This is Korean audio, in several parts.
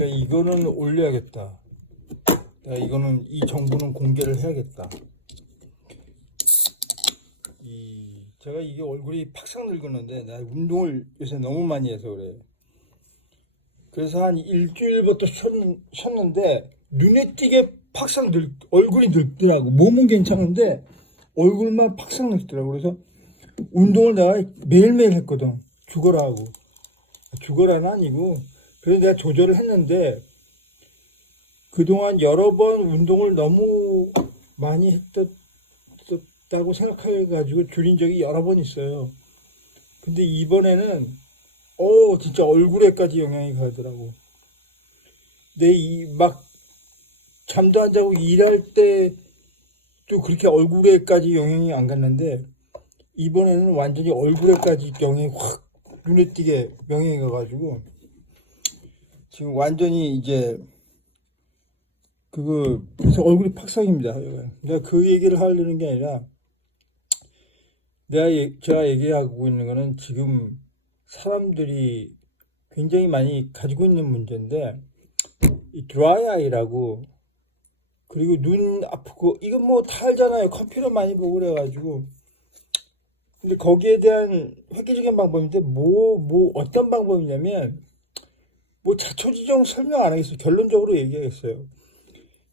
그러니까 이거는 올려야겠다. 이거는 이 정보는 공개를 해야겠다. 이 제가 이게 얼굴이 팍싹 늙었는데 나 운동을 요새 너무 많이 해서 그래. 그래서 한 일주일부터 쉬었, 쉬었는데 눈에 띄게 팍싹 늙 얼굴이 늙더라고. 몸은 괜찮은데 얼굴만 팍싹 늙더라고. 그래서 운동을 내가 매일매일 했거든. 죽어라 하고. 죽어라는 아니고 그래서 내가 조절을 했는데 그동안 여러 번 운동을 너무 많이 했었다고 생각해가지고 줄인 적이 여러 번 있어요. 근데 이번에는 오 진짜 얼굴에까지 영향이 가더라고. 내 이 막 잠도 안 자고 일할 때도 그렇게 얼굴에까지 영향이 안 갔는데 이번에는 완전히 얼굴에까지 영향이 확 눈에 띄게 영향이 가가지고 지금 완전히 이제 그거 얼굴이 팍삭입니다. 내가 그 얘기를 하려는 게 아니라 내가 예- 제가 얘기하고 있는 거는 지금 사람들이 굉장히 많이 가지고 있는 문제인데 이 드라이 아이라고 그리고 눈 아프고 이건 뭐 다 알잖아요. 컴퓨터 많이 보고 그래가지고 근데 거기에 대한 획기적인 방법인데 뭐뭐 어떤 방법이냐면 뭐 자초지종 설명 안 하겠어요. 결론적으로 얘기하겠어요.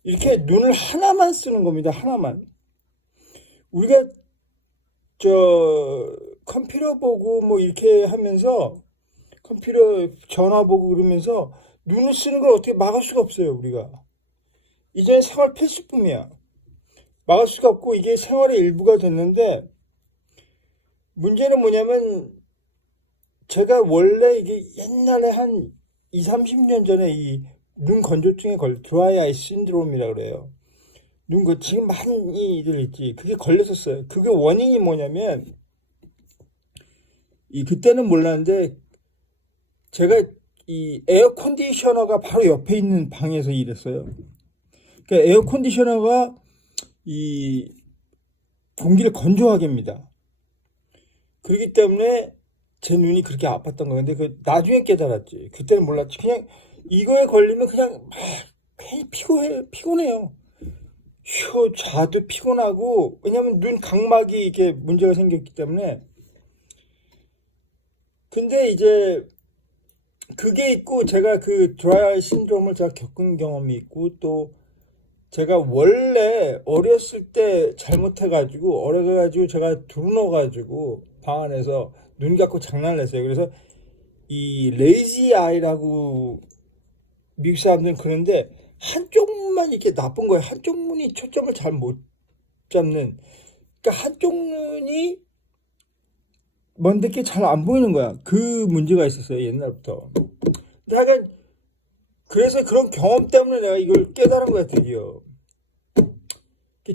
이렇게 눈을 하나만 쓰는 겁니다. 하나만. 우리가 저 컴퓨터 보고 뭐 이렇게 하면서 컴퓨터 전화 보고 그러면서 눈을 쓰는 걸 어떻게 막을 수가 없어요. 우리가. 이제는 생활 필수품이야. 막을 수가 없고 이게 생활의 일부가 됐는데 문제는 뭐냐면 제가 원래 이게 옛날에 한 2, 30년 전에 이 눈 건조증에 걸 드라이 아이 신드롬이라 그래요. 눈거 지금 많이들 있지. 그게 걸렸었어요. 그게 원인이 뭐냐면 이 그때는 몰랐는데 제가 이 에어 컨디셔너가 바로 옆에 있는 방에서 일했어요. 그러니까 에어 컨디셔너가 이 공기를 건조하게 합니다. 그렇기 때문에 제 눈이 그렇게 아팠던 거예요. 근데 그 나중에 깨달았지. 그때는 몰랐지. 그냥 이거에 걸리면 그냥 막 괜히 피곤해 피곤해요. 휴 자도 피곤하고 왜냐면 눈 각막이 이게 문제가 생겼기 때문에. 근데 이제 그게 있고 제가 그 드라이 신드롬을 제가 겪은 경험이 있고 또 제가 원래 어렸을 때 잘못해가지고 어려가지고 제가 두르너가지고 방 안에서 눈 감고 장난을 했어요. 그래서 이 레이지 아이라고 미국 사람들은 그런데 한쪽만 이렇게 나쁜 거예요. 한쪽 눈이 초점을 잘 못 잡는. 그러니까 한쪽 눈이 먼데게 잘 안 보이는 거야. 그 문제가 있었어요. 옛날부터. 하여간 그래서 그런 경험 때문에 내가 이걸 깨달은 거야 드디어.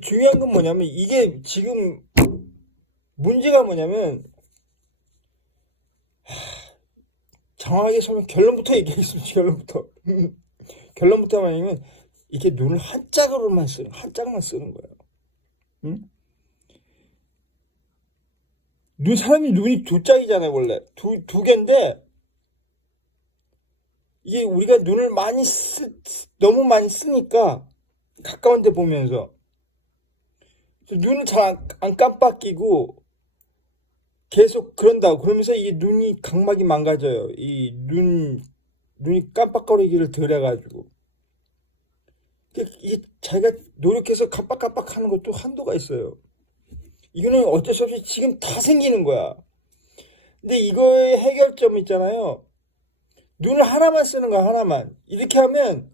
중요한 건 뭐냐면 이게 지금 문제가 뭐냐면 하, 정확하게 설명 결론부터 얘기하겠습니다. 결론부터 결론부터 말하면 이게 눈을 한 짝으로만 쓰는 한 짝만 쓰는 거예요. 응? 눈 사람이 눈이 두 짝이잖아요 원래 두 두 개인데 이게 우리가 눈을 많이 쓰, 쓰- 너무 많이 쓰니까 가까운 데 보면서 눈을 잘 안, 안 깜빡이고 계속 그런다고. 그러면서 이게 눈이 각막이 망가져요. 이 눈 눈이 깜빡거리기를 덜 해가지고. 이게, 이게 자기가 노력해서 깜빡깜빡 하는 것도 한도가 있어요. 이거는 어쩔 수 없이 지금 다 생기는 거야. 근데 이거의 해결점 있잖아요. 눈을 하나만 쓰는 거야 하나만. 이렇게 하면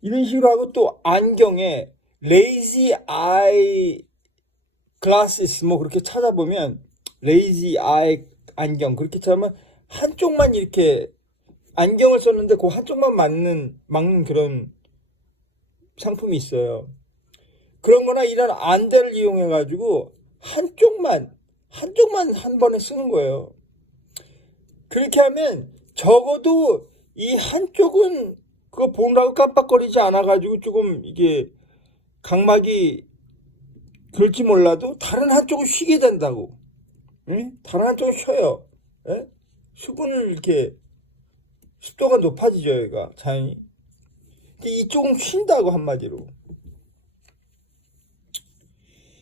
이런 식으로 하고 또 안경에 레이지 아이 글라시스 뭐 그렇게 찾아보면 레이지 아이 안경 그렇게 찾으면 한쪽만 이렇게 안경을 썼는데 그 한쪽만 맞는 막는 그런 상품이 있어요. 그런 거나 이런 안대를 이용해 가지고 한쪽만 한쪽만 한 번에 쓰는 거예요. 그렇게 하면 적어도 이 한쪽은 그거 보느라고 깜빡거리지 않아 가지고 조금 이게 각막이 그럴지 몰라도 다른 한쪽은 쉬게 된다고. 응? 한쪽은 쉬어요. 예? 수분을 이렇게 습도가 높아지죠, 얘가 자연히. 이쪽은 휜다고 한마디로.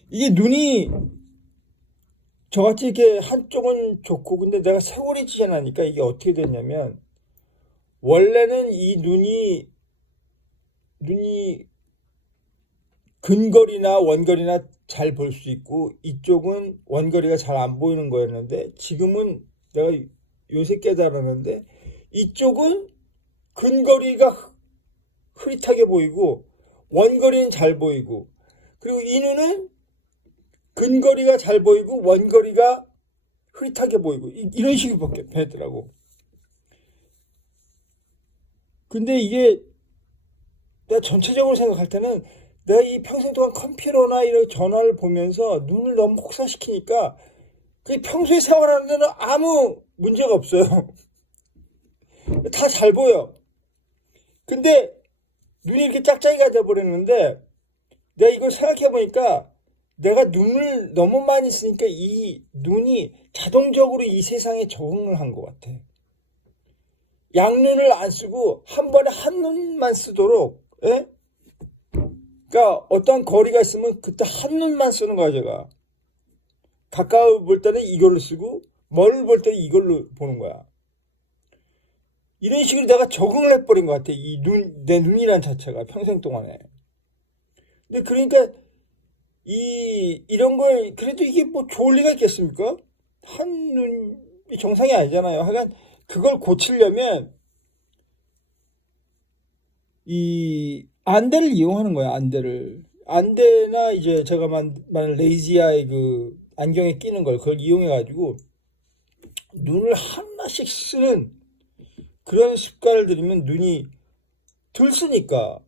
이게 눈이 저같이 이렇게 한쪽은 좋고 근데 내가 세월이 지나니까 이게 어떻게 됐냐면 원래는 이 눈이 눈이 근거리나 원거리나 잘 볼 수 있고 이쪽은 원거리가 잘 안 보이는 거였는데 지금은 내가 요새 깨달았는데 이쪽은 근거리가 흐- 흐릿하게 보이고 원거리는 잘 보이고 그리고 이 눈은 근거리가 잘 보이고 원거리가 흐릿하게 보이고 이- 이런 식으로 되더라고. 근데 이게 내가 전체적으로 생각할 때는 내가 이 평생 동안 컴퓨터나 이런 전화를 보면서 눈을 너무 혹사시키니까 그 평소에 생활하는 데는 아무 문제가 없어요. 다 잘 보여. 근데 눈이 이렇게 짝짝이가 돼버렸는데 내가 이걸 생각해 보니까 내가 눈을 너무 많이 쓰니까 이 눈이 자동적으로 이 세상에 적응을 한 것 같아. 양눈을 안 쓰고 한 번에 한 눈만 쓰도록, 예? 그러니까 어떠한 거리가 있으면 그때 한 눈만 쓰는 거야, 제가. 가까워 볼 때는 이걸로 쓰고, 멀리 볼 때는 이걸로 보는 거야. 이런 식으로 내가 적응을 해버린 것 같아. 이 눈, 내 눈이란 자체가 평생 동안에. 근데 그러니까, 이, 이런 걸, 그래도 이게 뭐 좋을 리가 있겠습니까? 한 눈이 정상이 아니잖아요. 하여간, 그걸 고치려면, 이, 안대를 이용하는 거야, 안대를. 안대나 이제 제가 만, 말한 레이지아의 그 안경에 끼는 걸, 그걸 이용해 가지고, 눈을 하나씩 쓰는 그런 습관을 들이면 눈이 덜 쓰니까.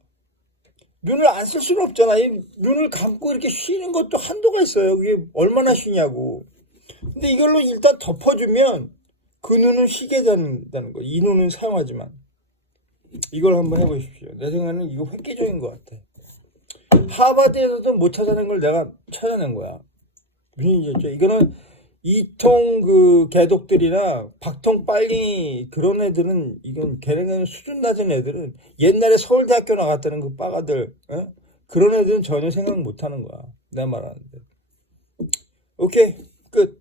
눈을 안 쓸 수는 없잖아. 이 눈을 감고 이렇게 쉬는 것도 한도가 있어요. 그게 얼마나 쉬냐고. 근데 이걸로 일단 덮어주면 그 눈은 쉬게 된다는 거. 이 눈은 사용하지만. 이걸 한번 해보십시오. 내 생각에는 이거 획기적인 것 같아. 하버드에서도 못 찾아낸 걸 내가 찾아낸 거야. 무슨 얘기죠? 이거는 이통 그 개독들이나 박통 빨갱이 그런 애들은 이건 걔네는 수준 낮은 애들은 옛날에 서울대학교 나갔다는 그 빠가들 어? 그런 애들은 전혀 생각 못 하는 거야. 내 말하는데. 오케이 끝.